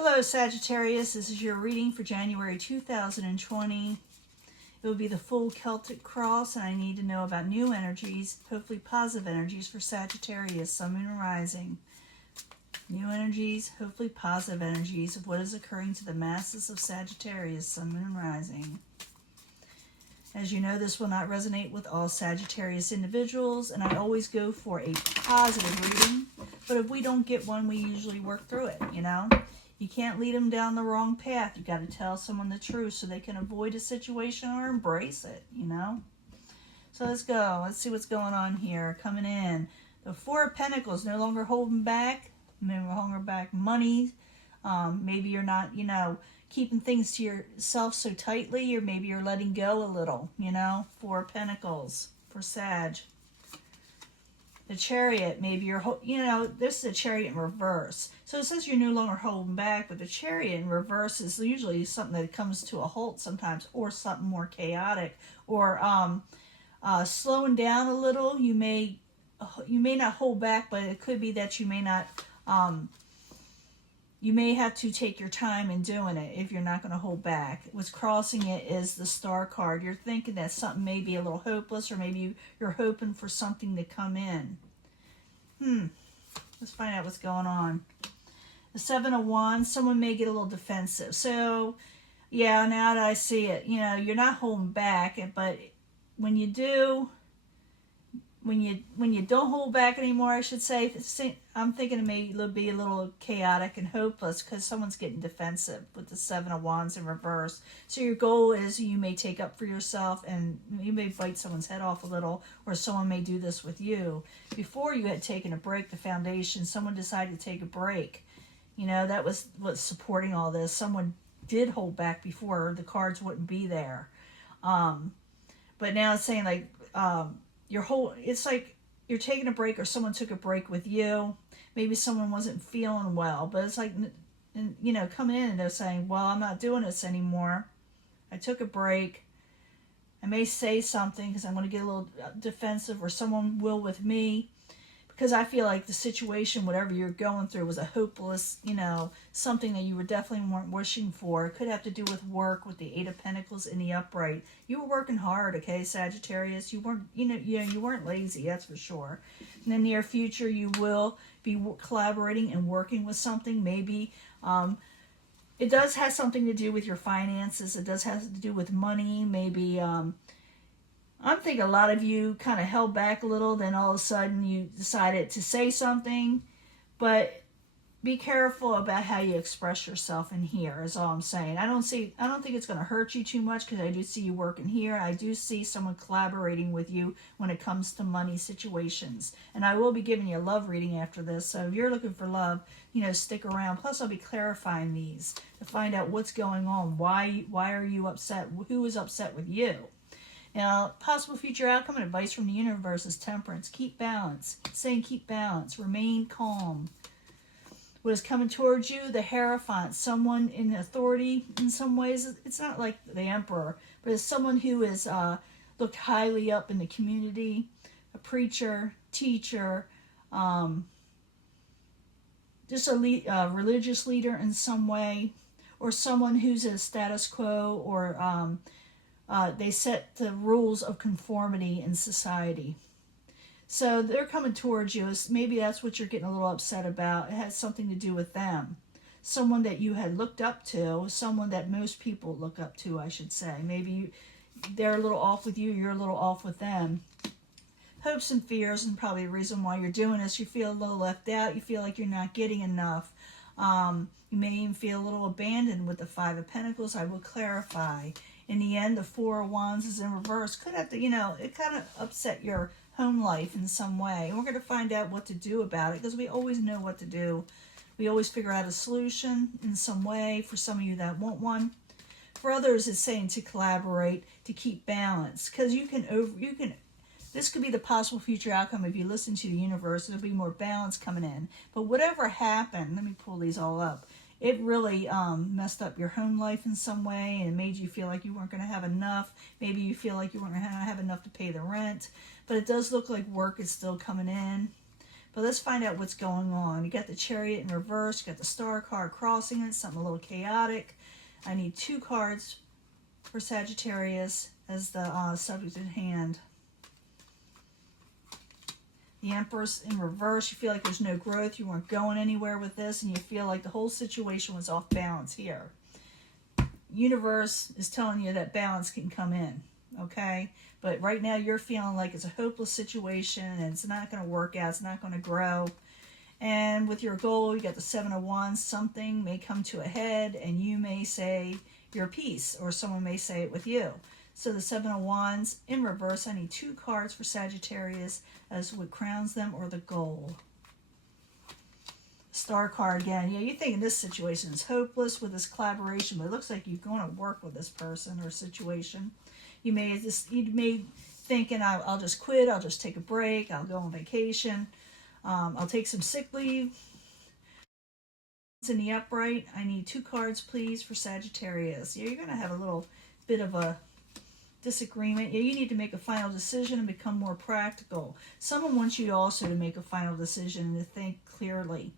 Hello Sagittarius, this is your reading for January 2020. It will be the full Celtic cross, and I need to know about new energies, hopefully positive energies for Sagittarius, Sun, Moon, and Rising. New energies, hopefully positive energies of what is occurring to the masses of Sagittarius, Sun, Moon, and Rising. As you know, this will not resonate with all Sagittarius individuals, and I always go for a positive reading, but if we don't get one, we usually work through it, you know? You can't lead them down the wrong path. You got to tell someone the truth so they can avoid a situation or embrace it, you know? So let's go. Let's see what's going on here. Coming in. The Four of Pentacles, no longer holding back. No longer back money. Maybe you're not, keeping things to yourself so tightly, or maybe you're letting go a little, Four of Pentacles for Sag. The Chariot, maybe you're, this is a Chariot in reverse. So it says you're no longer holding back, but the Chariot in reverse is usually something that comes to a halt sometimes, or something more chaotic, or slowing down a little. You may not hold back, but it could be that you may not, you may have to take your time in doing it if you're not going to hold back. What's crossing it is the Star card. You're thinking that something may be a little hopeless, or maybe you're hoping for something to come in. Let's find out what's going on. The Seven of Wands, someone may get a little defensive. So, yeah, now that I see it, you're not holding back, but when you do, when you don't hold back anymore, I should say, I'm thinking it may be a little chaotic and hopeless because someone's getting defensive with the Seven of Wands in reverse. So your goal is you may take up for yourself, and you may bite someone's head off a little, or someone may do this with you. Before you had taken a break, the foundation, someone decided to take a break. That was what's supporting all this. Someone did hold back before, the cards wouldn't be there. But now it's saying like, it's like you're taking a break, or someone took a break with you. Maybe someone wasn't feeling well, but it's like, coming in and they're saying, well, I'm not doing this anymore. I took a break. I may say something because I'm going to get a little defensive, or someone will with me, because I feel like the situation, whatever you're going through, was a hopeless, something that you were definitely weren't wishing for. It could have to do with work, with the Eight of Pentacles in the upright. You were working hard, okay, Sagittarius. You weren't, you weren't lazy, that's for sure. In the near future, you will be collaborating and working with something. Maybe it does have something to do with your finances. It does have to do with money. Maybe I'm thinking a lot of you kind of held back a little, then all of a sudden you decided to say something, but be careful about how you express yourself in here is all I'm saying. I don't think it's going to hurt you too much, because I do see you working here. I do see someone collaborating with you when it comes to money situations. And I will be giving you a love reading after this, so if you're looking for love, stick around. Plus I'll be clarifying these to find out what's going on. Why are you upset? Who is upset with you? Now, possible future outcome and advice from the universe is Temperance. Keep balance. Saying keep balance. Remain calm. What is coming towards you? The Hierophant. Someone in authority in some ways. It's not like the Emperor, but it's someone who is looked highly up in the community. A preacher, teacher, just a religious leader in some way, or someone who's a status quo, or they set the rules of conformity in society. So they're coming towards you. Maybe that's what you're getting a little upset about. It has something to do with them. Someone that you had looked up to, someone that most people look up to, I should say. Maybe they're a little off with you, you're a little off with them. Hopes and fears, and probably the reason why you're doing this. You feel a little left out. You feel like you're not getting enough. You may even feel a little abandoned with the Five of Pentacles. I will clarify. In the end, the Four of Wands is in reverse. Could have to, it kind of upset your home life in some way. And we're going to find out what to do about it, because we always know what to do. We always figure out a solution in some way, for some of you that want one. For others, it's saying to collaborate, to keep balance. Because this could be the possible future outcome if you listen to the universe. There'll be more balance coming in. But whatever happened, let me pull these all up. It really messed up your home life in some way, and made you feel like you weren't going to have enough. Maybe you feel like you weren't going to have enough to pay the rent. But it does look like work is still coming in. But let's find out what's going on. You got the Chariot in reverse. You got the Star card crossing it. Something a little chaotic. I need 2 cards for Sagittarius as the subject at hand. The Empress in reverse. You feel like there's no growth. You weren't going anywhere with this, and you feel like the whole situation was off balance here. Universe is telling you that balance can come in, okay? But right now you're feeling like it's a hopeless situation and it's not going to work out. It's not going to grow. And with your goal, you got the 7 of Wands. Something may come to a head and you may say your piece, or someone may say it with you. So the 7 of Wands in reverse. I need 2 cards for Sagittarius as what crowns them, or the goal. Star card again. Yeah, you're thinking this situation is hopeless with this collaboration, but it looks like you're going to work with this person or situation. You may thinking, I'll just quit. I'll just take a break. I'll go on vacation. I'll take some sick leave. It's in the upright. I need 2 cards, please, for Sagittarius. Yeah, you're going to have a little bit of a disagreement. Yeah, you need to make a final decision and become more practical. Someone wants you also to make a final decision and to think clearly.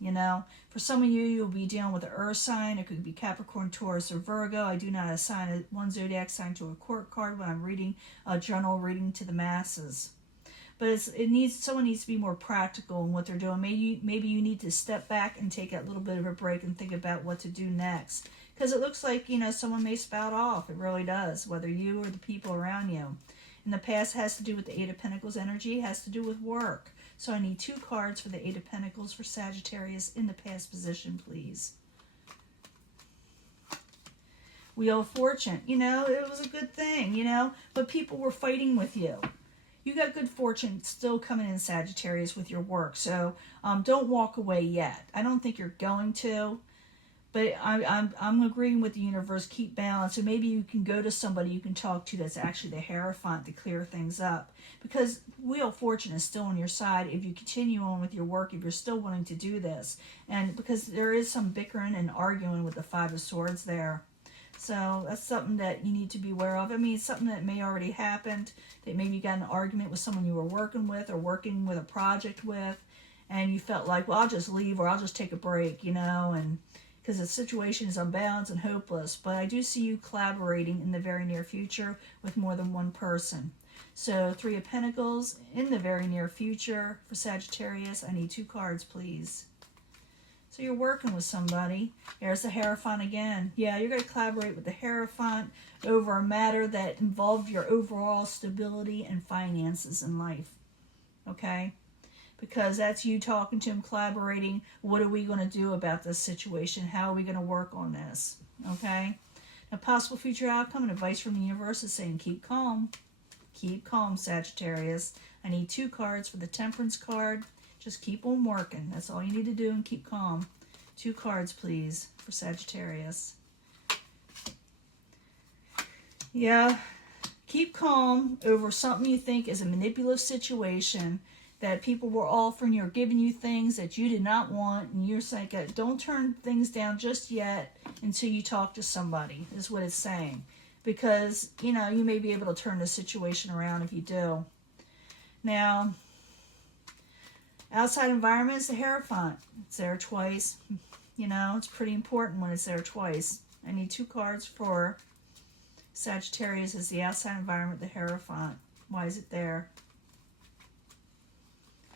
You know, for some of you, you'll be dealing with an earth sign. It could be Capricorn, Taurus, or Virgo. I do not assign one zodiac sign to a court card when I'm reading a general reading to the masses. But someone needs to be more practical in what they're doing. Maybe you need to step back and take a little bit of a break and think about what to do next. Because it looks like, someone may spout off. It really does, whether you or the people around you. In the past, it has to do with the 8 of Pentacles energy. It has to do with work. So I need 2 cards for the 8 of Pentacles for Sagittarius in the past position, please. Wheel of Fortune. It was a good thing, but people were fighting with you. You got good fortune still coming in, Sagittarius, with your work. So don't walk away yet. I don't think you're going to. But I'm agreeing with the universe, keep balance. So maybe you can go to somebody you can talk to that's actually the Hierophant to clear things up. Because Wheel of Fortune is still on your side if you continue on with your work, if you're still wanting to do this. And because there is some bickering and arguing with the 5 of Swords there. So that's something that you need to be aware of. I mean, it's something that may already happened. That maybe you got in an argument with someone you were working with or working with a project with. And you felt like, well, I'll just leave or I'll just take a break, and because the situation is unbalanced and hopeless. But I do see you collaborating in the very near future with more than one person. So 3 of Pentacles in the very near future for Sagittarius. I need 2 cards, please. So you're working with somebody. There's the Hierophant again. Yeah, you're going to collaborate with the Hierophant over a matter that involved your overall stability and finances in life. Okay? Because that's you talking to him, collaborating. What are we going to do about this situation? How are we going to work on this? Okay? Now, possible future outcome and advice from the universe is saying keep calm. Keep calm, Sagittarius. I need 2 cards for the Temperance card. Just keep on working. That's all you need to do, and keep calm. 2 cards, please, for Sagittarius. Yeah, keep calm over something you think is a manipulative situation that people were offering you or giving you things that you did not want, and you're saying, don't turn things down just yet until you talk to somebody, is what it's saying. Because, you may be able to turn the situation around if you do. Now, outside environment is the Hierophant. It's there twice. It's pretty important when it's there twice. I need 2 cards for Sagittarius as the outside environment, the Hierophant. Why is it there?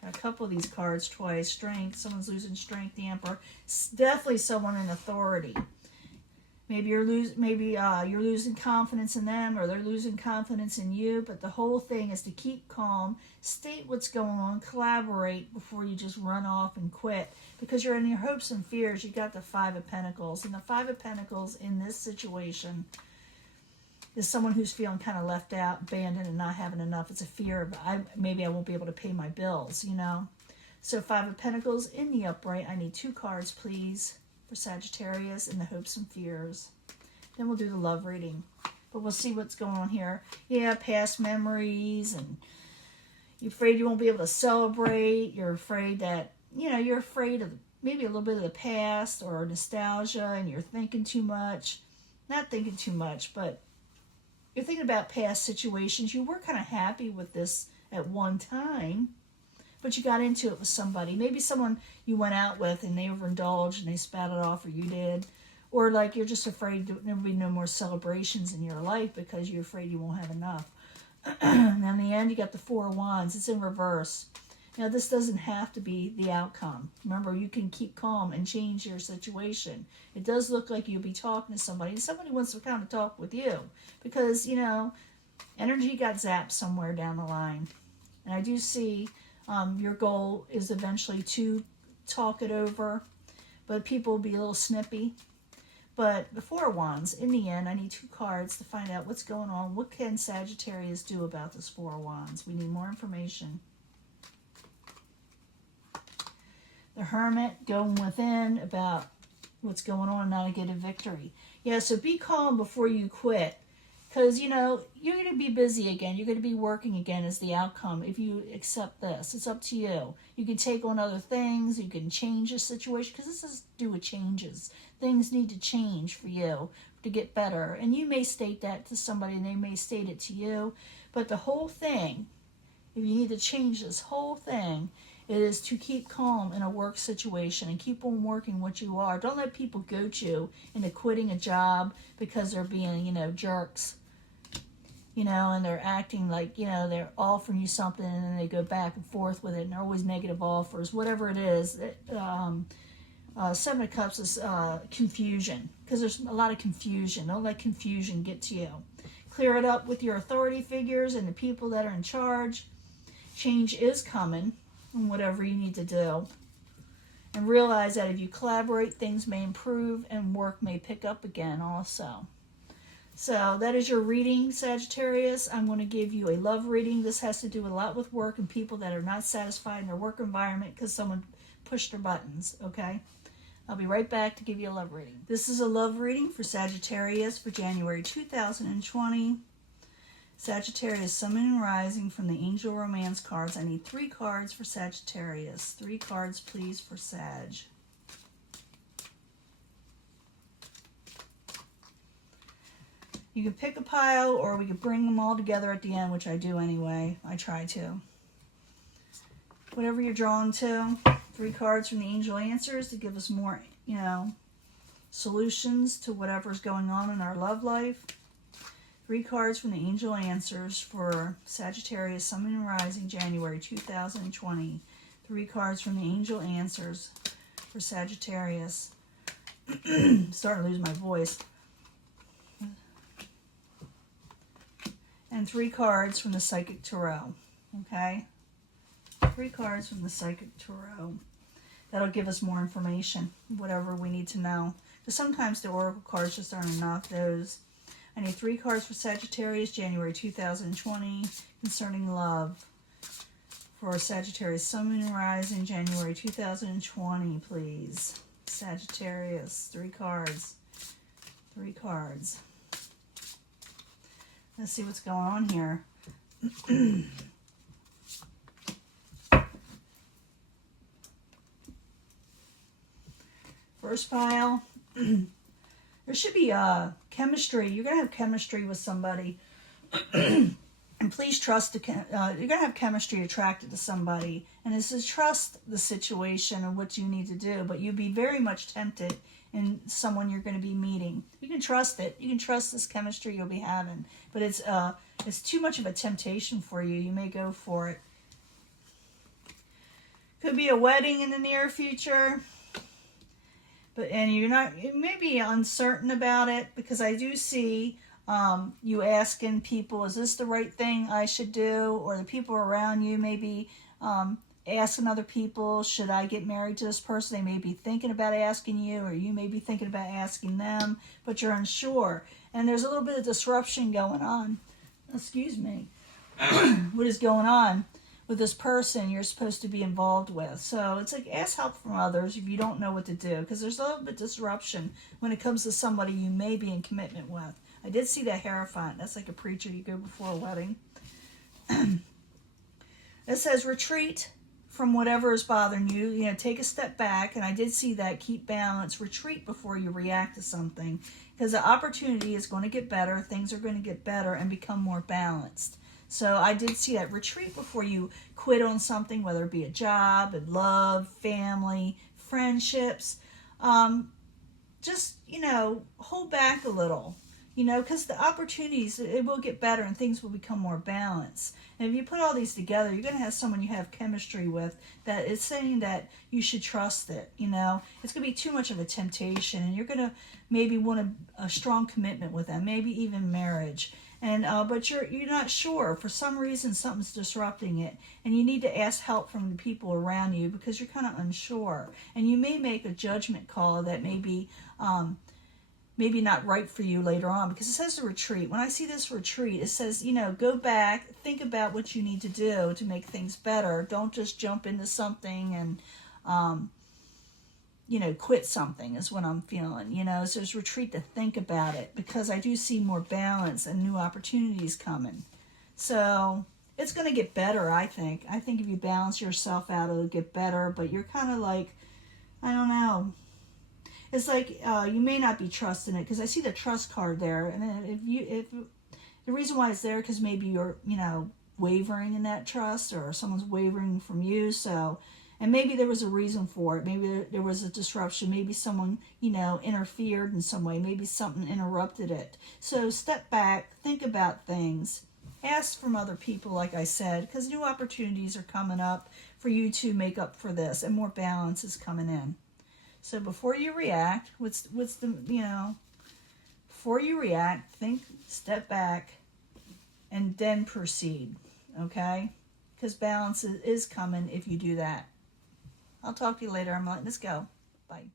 Got a couple of these cards twice. Strength. Someone's losing strength. The Emperor. It's definitely someone in authority. Maybe you're losing confidence in them, or they're losing confidence in you. But the whole thing is to keep calm, state what's going on, collaborate before you just run off and quit. Because you're in your hopes and fears. You got the 5 of Pentacles, and the 5 of Pentacles in this situation is someone who's feeling kind of left out, abandoned, and not having enough. It's a fear of maybe I won't be able to pay my bills. So 5 of Pentacles in the upright. I need 2 cards, please, for Sagittarius in the hopes and fears. Then we'll do the love reading. But we'll see what's going on here. Yeah, past memories, and you're afraid you won't be able to celebrate. You're afraid that, you're afraid of maybe a little bit of the past or nostalgia, and you're thinking too much. Not thinking too much, but you're thinking about past situations. You were kind of happy with this at one time, but you got into it with somebody. Maybe someone you went out with and they overindulged and they spat it off, or you did. Or like you're just afraid there'll be no more celebrations in your life because you're afraid you won't have enough. And in the end, you got the Four of Wands. It's in reverse. Now, this doesn't have to be the outcome. Remember, you can keep calm and change your situation. It does look like you'll be talking to somebody, and somebody wants to kind of talk with you because, you know, energy got zapped somewhere down the line. And I do see your goal is eventually to talk it over, but people will be a little snippy. But the Four of Wands, in the end, I need 2 cards to find out what's going on. What can Sagittarius do about this Four of Wands? We need more information. The Hermit, going within about what's going on, not to get a victory. Yeah, so be calm before you quit. Because, you know, you're going to be busy again. You're going to be working again as the outcome if you accept this. It's up to you. You can take on other things. You can change the situation. Because this has to do with changes. Things need to change for you to get better. And you may state that to somebody and they may state it to you. But the whole thing, if you need to change this whole thing, it is to keep calm in a work situation and keep on working what you are. Don't let people goat you into quitting a job because they're being, you know, jerks. You know, and they're acting like, you know, they're offering you something and then they go back and forth with it and they're always negative offers. Whatever it is, Seven of Cups is confusion, because there's a lot of confusion. Don't let confusion get to you. Clear it up with your authority figures and the people that are in charge. Change is coming in whatever you need to do. And realize that if you collaborate, things may improve and work may pick up again also. So that is your reading, Sagittarius. I'm going to give you a love reading. This has to do a lot with work and people that are not satisfied in their work environment because someone pushed their buttons, okay? I'll be right back to give you a love reading. This is a love reading for Sagittarius for January 2020. Sagittarius, Sun, Moon, and Rising from the Angel Romance cards. I need 3 cards for Sagittarius. 3 cards, please, for Sag. You can pick a pile, or we could bring them all together at the end, which I do anyway. I try to. Whatever you're drawn to. 3 cards from the Angel Answers to give us more, you know, solutions to whatever's going on in our love life. 3 cards from the Angel Answers for Sagittarius, Sun, Moon, and Rising, January 2020. 3 cards from the Angel Answers for Sagittarius. Starting to lose my voice. And 3 cards from the Psychic Tarot. Okay? 3 cards from the Psychic Tarot. That'll give us more information, whatever we need to know. Because sometimes the Oracle cards just aren't enough. Those. I need 3 cards for Sagittarius, January 2020, concerning love. For Sagittarius, Sun, Moon, and Rising, January 2020, please. Sagittarius, 3 cards. 3 cards. Let's see what's going on here. First pile. There should be chemistry. You're going to have chemistry with somebody. And please trust you're going to have chemistry attracted to somebody. And this is trust the situation and what you need to do. But you'll be very much tempted in someone you're going to be meeting. You can trust it. You can trust this chemistry you'll be having. But it's too much of a temptation for you. You may go for it. Could be a wedding in the near future. And you may be uncertain about it, because I do see you asking people, is this the right thing I should do? Or the people around you may be asking other people, should I get married to this person? They may be thinking about asking you, or you may be thinking about asking them, but you're unsure. And there's a little bit of disruption going on. Excuse me. What is going on with this person you're supposed to be involved with? So it's like, ask help from others if you don't know what to do, because there's a little bit of disruption when it comes to somebody you may be in commitment with. I did see that Hierophant. That's like a preacher. You go before a wedding. It says retreat from whatever is bothering you. You know, take a step back. And I did see that. Keep balance. Retreat before you react to something, because the opportunity is going to get better. Things are going to get better and become more balanced. So I did see that retreat before you quit on something, whether it be a job, and love, family, friendships. Just, hold back a little, because the opportunities, it will get better and things will become more balanced. And if you put all these together, you're going to have someone you have chemistry with that is saying that you should trust it, It's going to be too much of a temptation, and you're going to maybe want a strong commitment with them, maybe even marriage. And but you're not sure. For some reason, something's disrupting it, and you need to ask help from the people around you because you're kind of unsure. And you may make a judgment call that maybe not right for you later on, because it says a retreat. When I see this retreat, it says, go back, think about what you need to do to make things better. Don't just jump into something and quit something is what I'm feeling. So it's retreat to think about it, because I do see more balance and new opportunities coming. So it's going to get better, I think. I think if you balance yourself out, it'll get better, but you're kind of like, I don't know. It's like you may not be trusting it, because I see the trust card there, and if the reason why it's there, because maybe you're wavering in that trust, or someone's wavering from you. So, and maybe there was a reason for it. Maybe there was a disruption. Maybe someone interfered in some way. Maybe something interrupted it. So step back, think about things, ask from other people, like I said, because new opportunities are coming up for you to make up for this, and more balance is coming in. So before you react, before you react, think, step back, and then proceed, okay? Because balance is coming if you do that. I'll talk to you later. I'm letting this go. Bye.